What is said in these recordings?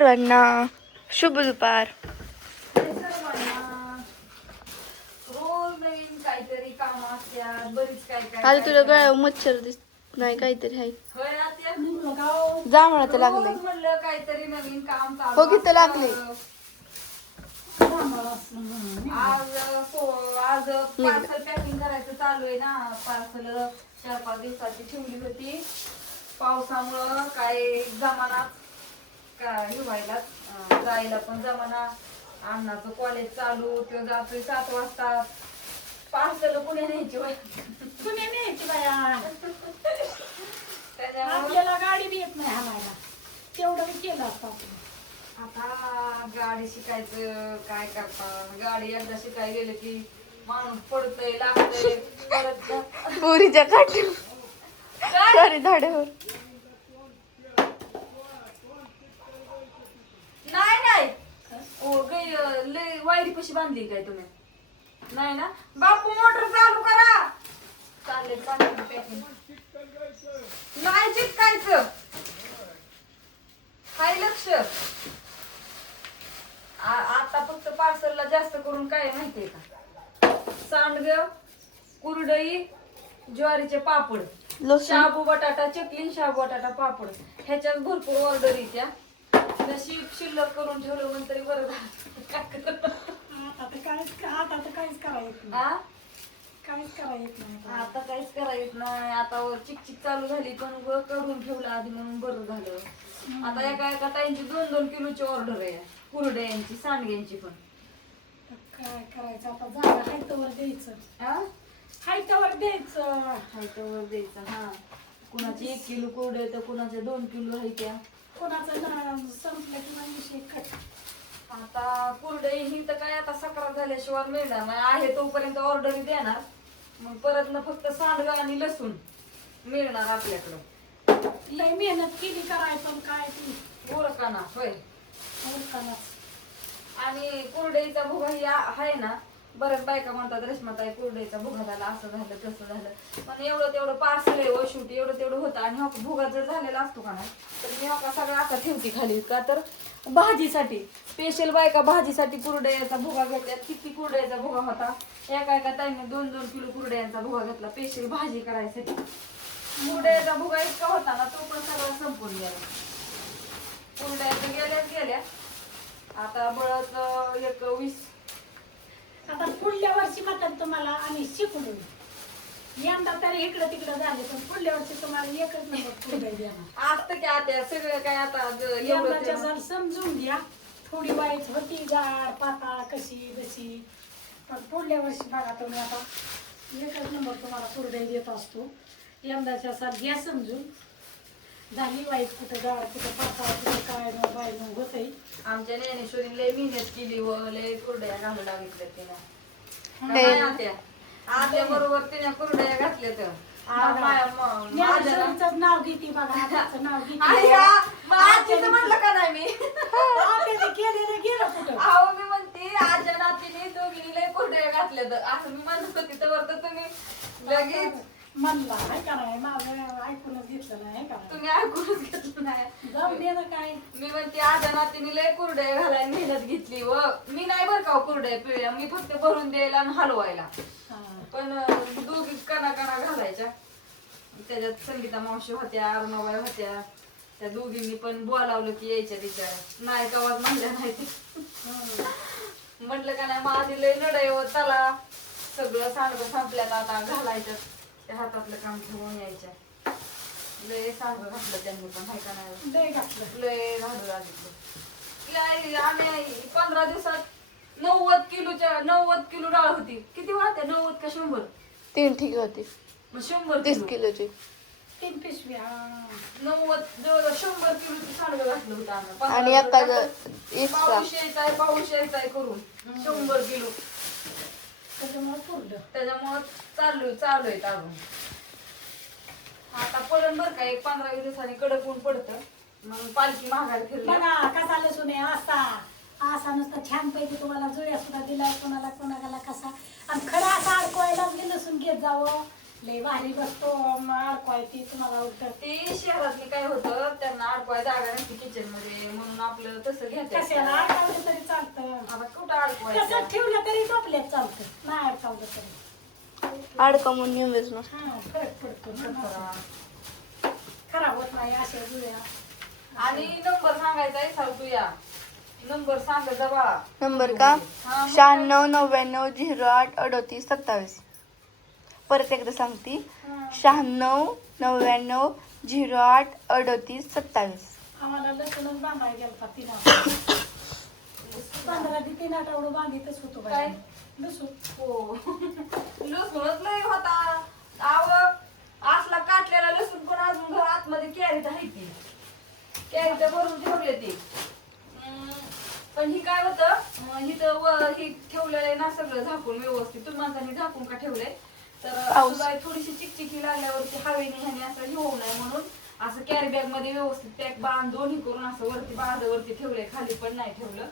सर्वांना शुभ दुपार. रोज नवीन काहीतरी काम असतात, बरीच काय काय काल तुला काय. गळ्यावर मच्छर दिसत नाही काहीतरी आहे. होय आत्या? जांभळा तर लागले. रोज म्हणलं काहीतरी नवीन काम चालू हो की तर लागले. आज पार्सल पॅकिंग करायचं चालू आहे ना. पार्सल 4-5 दिवसाची ठेवली होती. पावसामुळं काय जमाना काय व्हायला जायला पण जमाना. अण्णाचं कॉलेज चालू, तो जातोय 7 वाजता. पार्सल कुणी न्यायची बाया आपल्याला गाडी बी येत नाही आणायला, तेवढं मी केलं असतं आपण. आता गाडी शिकायचं काय करता. गाडी एकदा शिकायला गेलं की माणूस पडतय लागतय परत पुरीच्या काठी सॉरी धाड्यावर. नाही लय वायरी कशी बांधली काय तुम्ही? नाही ना बापू, मोटर चालू करा. चालले पॅकिंग. नाही चिटकायचं, हाय लक्ष. आता फक्त पार्सलला जास्त करून काय माहितीये का, सांडग, कुरडई, ज्वारीचे पापड, शाबू बटाटा चकली, शाबू बटाटा पापड, ह्याच्यात भरपूर ऑर्डर येत्या. नशीब शिल्लक करून ठेवलं म्हणून तरी बरं झालं. आता काहीच करायचं नाही. काहीच करायचं नाही. आता काहीच करायचं नाही. आता चिकचिक चालू झाली पण करून ठेवलं आधी म्हणून बरं झालं. आता एका ताईंची 2-2 किलोची ऑर्डर आहे, कुरड्यांची सांडग्यांची पण. काय करायचं आता, जागा हायतवर द्यायचं. हायतवर द्यायचं. हायतवर द्यायचं. हा, कुणाची 1 किलो कुरडे तर कुणाच्या 2 किलो आहे त्या. कोणाचं संपलं की विषय कट. आता कुरडई ही तर काय आता सक्रात झाल्याशिवाय मिळणार नाही. आहे तोपर्यंत ऑर्डर देणार, मग परत ना फक्त सांडगा आणि लसूण मिळणार आपल्याकडं. लय मेहनत केली करायचं काय ती उरकाना होय. उरकाना. आणि कुरडईचा भुगा ही आहे ना, बऱ्याच बायका म्हणतात रेश्माताई कुरडईचा भुगा झाला, असं झालं तसं झालं. पण एवढं तेवढं पार्सल आहे व शेवटी एवढं तेवढं होतं. आणि भुगा जर झालेला असतो का नाही तर मी सगळं आता ठेवते खाली, का तर भाजीसाठी स्पेशल बायका भाजीसाठी कुरडयाचा भुगा घेतात. किती कुरडयाचा भुगा होता, एका ताईने 2-2 किलो कुरडयांचा भुगा घेतला स्पेशल भाजी करायसाठी. कुरडयाचा भुगा इतका होता ना, तो पण सगळा संपून गेला. कुरडया गेल्या. आता बळत 20. आता पुढल्या वर्षी म्हणतात तुम्हाला आम्ही शिकून यंदा तरी इकडं तिकडं झाले, पण पुढल्या वर्षी तुम्हाला एकच नंबर कुरडई देणार. असतं की आता सगळं काय आता यंदाच्या जर समजून घ्या, थोडी वाईट होती जाड पाताळ कशी बशी, पण पुढल्या वर्षी बघा तुम्ही आता एकच नंबर तुम्हाला कुरडई देत असतो. यंदाच्या साथ घ्या समजून. झाली वाईट कुठं जाड कुठं पाताळ कुठं काय न बाय न होतंय. आमच्या ज्ञानेश्वरी लय मेहनत केली व लय कुरड्या घालू लागल्या तिला. आत्या बरोबर तिने कुरड्या घातल्या तर ज्ञानेश्वरीचंच नाव घेते बघा, आत्याचं नाव घेते. आजीचं म्हणलं का नाही मी, आत्याने केलेलं गेलं कुठं. अहो मी म्हणते आज्या नातीने दोघींनी लय कुरड्या घातल्या तर असं मी म्हणत होती, तर तुम्ही लगेच म्हणला आहे का नाही, माझं ऐकूनच घेतलं नाही का नाही. तुम्ही ऐकूनच घेतलं नाही. जाऊ दे ना काय. मी म्हणते आज्या नातीने लय कुरड्या घालायला मेहनत घेतली व मी नाही बरं का कुरड्या पिवळ्या, मी फक्त भरून द्यायला आणि हलवायला. पण दोघी कणा घालायच्या. त्याच्यात संगीता मावशी होत्या, अरुणाबाई होत्या, त्या दोघींनी पण बोलावलं की यायच्या तिच्या. नाही कवाच म्हणल्या नाही ते. म्हटलं का नाही माझी लय लढाई होत चला, सगळं सांडगं संपल्यात आता घालायचं, त्या हातातलं काम घेऊन यायच्या. लय सांडगं घातलं त्यांनी पण, हाय का नाही लय घातलं, लय घालू लागलं. आम्ही 15 दिवसात 90 किलो डाळ होती. किती वाटते 90 का 100? 3 ठीक होते. 100 30 किलोची 3 पिशव्या. 90 जवळ 100 किलोचं सांडगं घातलं होतं आम्ही. आणि एका एक्स्ट्रा पाऊस यायचाय करून 100 किलो. त्याच्यामुळे पुरलं. त्याच्यामुळे चालू आहे अजून. आता पडन बरं का, 15-20 दिवसांनी कडक ऊन पडतं, मग पालखी महागारी फिरली. बघा कसा लसूण आहे, असा नुसतं छान पैकी तुम्हाला जुळ्या सुद्धा दिला, कोणाला कसा. आणि खरं असं अडकवायला लसूण घेत जावं, लय भारी बसतो अडकवाय ती तुम्हाला उठत ते शहरातले काय होतं त्यांना अडकवाय जागा नसते किचन मध्ये म्हणून आपलं तसं कशाला घ्यायचं. अडकावलं तरी चालतं, आता कुठं अडकवायचं तसं ठेवलं तरी झोपल्यात चालतं, नाही अडकावलं तरी अडकमून येऊच ना. हा फरक पडतो ना. खराब होत नाही अशा जुळ्या. आणि नंबर सांगायचा आहे सांग तू या नंबर सांगायचा बाळा. नंबर का? हा, मग 96 99 08 38 27. परत एकदा सांगते. 96 99 08 38 27. आम्हाला लसूणच बांधायला गेलता 3 15 आठवडं बांधितच होतो काय? लसूण. हो लसूणच लय होता. आव असला काटलेला लसूण कोण अजून घर आतमध्ये कॅरीत आहे ती कॅरीत भरून ठेवले ते. पण ही काय होतं इथं ही ठेवलेलं आहे ना सगळं झाकून व्यवस्थित. तुम्ही माणसांनी झाकून का ठेवलंय तर बाई थोडीशी चिकचिकी लागल्यावरती हवेने ह्याने असं हे होऊ नये म्हणून असं कॅरी बॅग मध्ये व्यवस्थित पॅक बांधून ही करून असं वरती बाजावरती ठेवलंय. खाली पण नाही ठेवलं.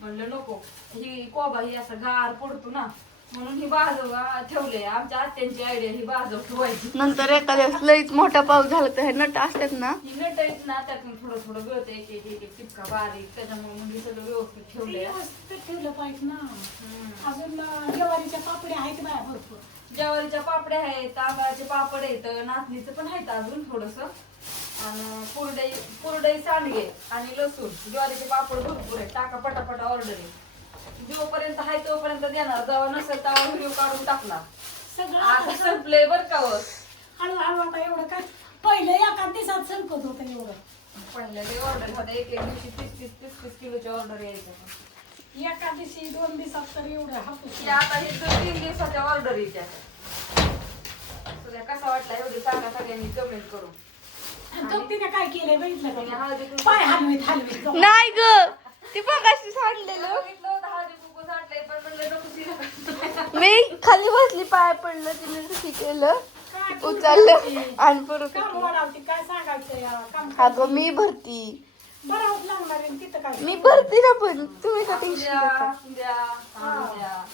म्हणलं नको ही कोबा ही असं गार पडतो ना म्हणून ही बाजव ठेवले. आमच्या आत्यांची आयडिया ही बाजव ठेवायची. नंतर एखाद्या लईच मोठा पाऊस झाला तर हे नट असतात ना, ही नट आहेत ना त्यातून थोडं थोडं गळत एक एक एक एक टिपका बारीक त्याच्यामुळे म्हणजे सगळं व्यवस्थित ठेवलंय. व्यवस्थित ठेवलं पाहिजे ना. अजून ज्वारीच्या पापड्या आहेत बाया भरपूर. ज्वारीच्या पापड्या आहेत, तांदळाचे पापड आहेत, नाचणीचं पण आहेत अजून थोडस. आणि कुरडई सांडगे आणि लसूण ज्वारीचे पापड भरपूर आहेत. टाका पटापटा ऑर्डर आहे. जोपर्यंत आहे तोपर्यंत देणार. जेव्हा नसेल तेव्हा व्हिडिओ काढून टाकला. सगळं आता संपलंय बरं का वर. हळूहळू आता एवढं काय पहिलं एका दिवसात संपत होतं एवढं. पहिल्या ते ऑर्डर होता एक एक दिवशी 30-30 किलोची ऑर्डर यायचं. एका दिवशी 2 दिवसात तर एवढं हापूस. की आता हे 2-3 दिवसाच्या ऑर्डर येत्या. तुला कसा वाटला एवढे सांगा सगळ्यांनी कमेंट करून. तो तिने काय केलंय बघितलं तिने का? हळदी कुंकू पाय हलवीत नाही ग ती मगाशी सांडलेलं. बघितलं होतं हळदी कुंकू साठलंय पण म्हणलं नको तिला. मी खाली बसली, पाय पडलं, तिने तशी केलं, उचललं आणि परत काम वाढवते काय सांगायचं या काम. अगं मी भरती, बरं होत लागणार आहे तिथं काय. मी भरती ना, पण तुम्ही का असू टेन्शन द्या, घेता? असू द्या, सांगू द्या.